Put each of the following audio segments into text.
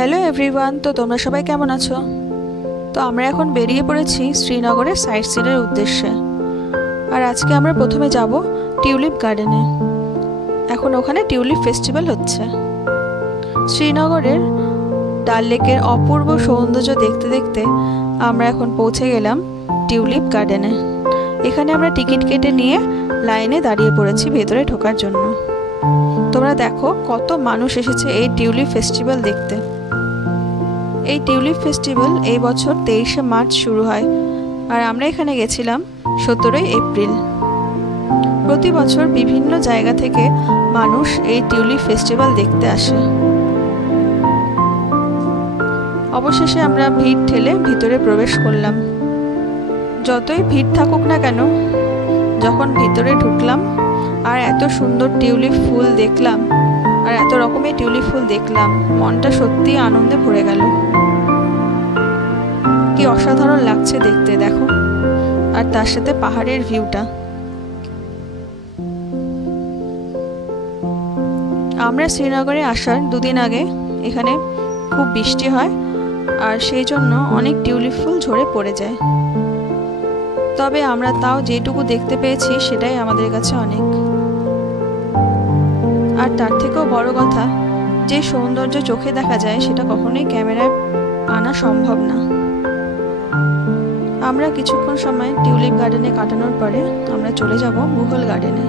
Hello everyone, তো তোমরা সবাই কেমন আছো? তো আমরা এখন বেরিয়ে পড়েছি শ্রীনগরের সাইট সিনের উদ্দেশ্যে। আর আজকে আমরা প্রথমে যাব টিউলিপ গার্ডেনে। এখন ওখানে টিউলিপ ফেস্টিভ্যাল হচ্ছে। শ্রীনগরের ডাল লেকের অপূর্ব সৌন্দর্য দেখতে দেখতে আমরা এখন পৌঁছে গেলাম টিউলিপ গার্ডেনে। এখানে আমরা টিকিট কেটে নিয়ে লাইনে দাঁড়িয়ে পড়েছি ভেতরে ঢোকার জন্য। তোমরা দেখো কত মানুষ এসেছে এই টিউলিপ ফেস্টিভ্যাল দেখতে। এই টিউলিপ ফেস্টিভ্যাল এই বছর 23শে মার্চ শুরু হয়, আর আমরা এখানে গেছিলাম 17ই এপ্রিল। প্রতি বছর বিভিন্ন জায়গা থেকে মানুষ এই টিউলিপ ফেস্টিভ্যাল দেখতে আসে। অবশেষে আমরা ভিড় ঠেলে ভিতরে প্রবেশ করলাম। যতই ভিড় থাকুক না কেন, যখন ভিতরে ঢুকলাম আর এত সুন্দর টিউলিপ ফুল দেখলাম আর এত রকমের টিউলিপ ফুল দেখলাম, মনটা সত্যি আনন্দে ভরে গেল। কি অসাধারণ লাগছে দেখতে, দেখো। আর তার সাথে পাহাড়ের ভিউটা। আমরা শ্রীনগরে আসার দুদিন আগে এখানে খুব বৃষ্টি হয়, আর সেই জন্য অনেক টিউলিপ ফুল ঝরে পড়ে যায়। তবে আমরা তাও যেটুকু দেখতে পেয়েছি সেটাই আমাদের কাছে অনেক। আর তার থেকেও বড় কথা, যে সৌন্দর্য চোখে দেখা যায় সেটা কখনোই ক্যামেরায় আনা সম্ভব না। আমরা কিছুক্ষণ সময় টিউলিপ গার্ডেনে কাটানোর পরে আমরা চলে যাব মুঘল গার্ডেনে।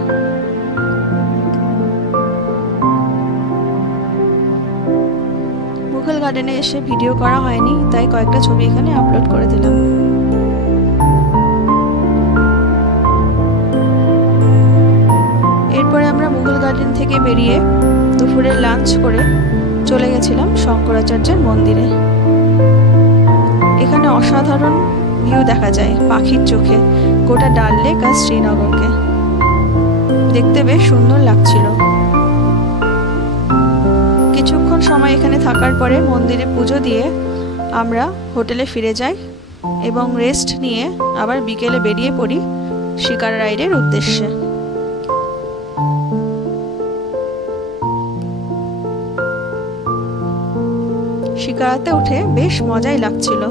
মুঘল গার্ডেনে এসে ভিডিও করা হয়নি, তাই কয়েকটা ছবি এখানে আপলোড করে দিলাম। এরপরে আমরা মুঘল গার্ডেন থেকে বেরিয়ে দুপুরে লাঞ্চ করে চলে গেছিলাম শঙ্করাচার্যের মন্দিরে। এখানে অসাধারণ ভিউ দেখা যায় পাখির চোখে গোটা ডাল লেক আর শ্রীনগরকে। দেখতে বেশ সুন্দর লাগছিল। কিছুক্ষণ সময় এখানে থাকার পরে মন্দিরে পুজো দিয়ে আমরা হোটেলে ফিরে যাই এবং রেস্ট নিয়ে আবার বিকেলে বেরিয়ে পড়ি শিকারা রাইডের উদ্দেশ্যে। শিকারাতে উঠে বেশ মজাই লাগছিল।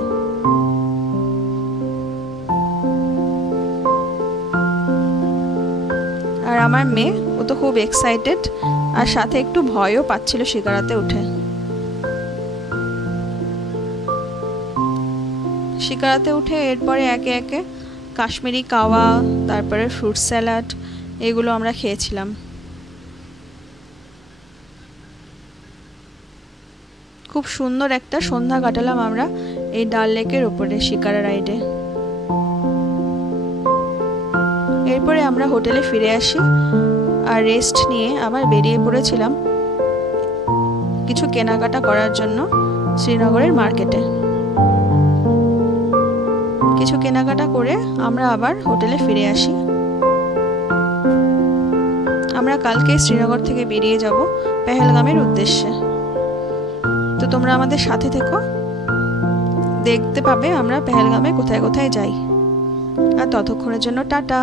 আর আমার মেয়ে, ও তো খুব এক্সাইটেড, আর সাথে একটু ভয়ও পাচ্ছিল শিকারাতে উঠে। শিকারাতে উঠে এরপরে একে একে কাশ্মীরি কাওয়া, তারপরে ফ্রুট স্যালাড, এগুলো আমরা খেয়েছিলাম। খুব সুন্দর একটা সন্ধ্যা কাটালাম আমরা এই ডাল লেকের উপরে শিকারা রাইডে। এরপরে আমরা হোটেলে ফিরে আসি আর রেস্ট নিয়ে আবার বেরিয়ে পড়েছিলাম কিছু কেনাকাটা করার জন্য শ্রীনগরের মার্কেটে। কিছু কেনাকাটা করে আমরা আবার হোটেলে ফিরে আসি। আমরা কালকে শ্রীনগর থেকে বেরিয়ে যাব পেহেলগামের উদ্দেশ্যে। তো তোমরা আমাদের সাথে থেকো, দেখতে পাবে আমরা পেহেলগামে কোথায় কোথায় যাই। আর ততক্ষণের জন্য টাটা।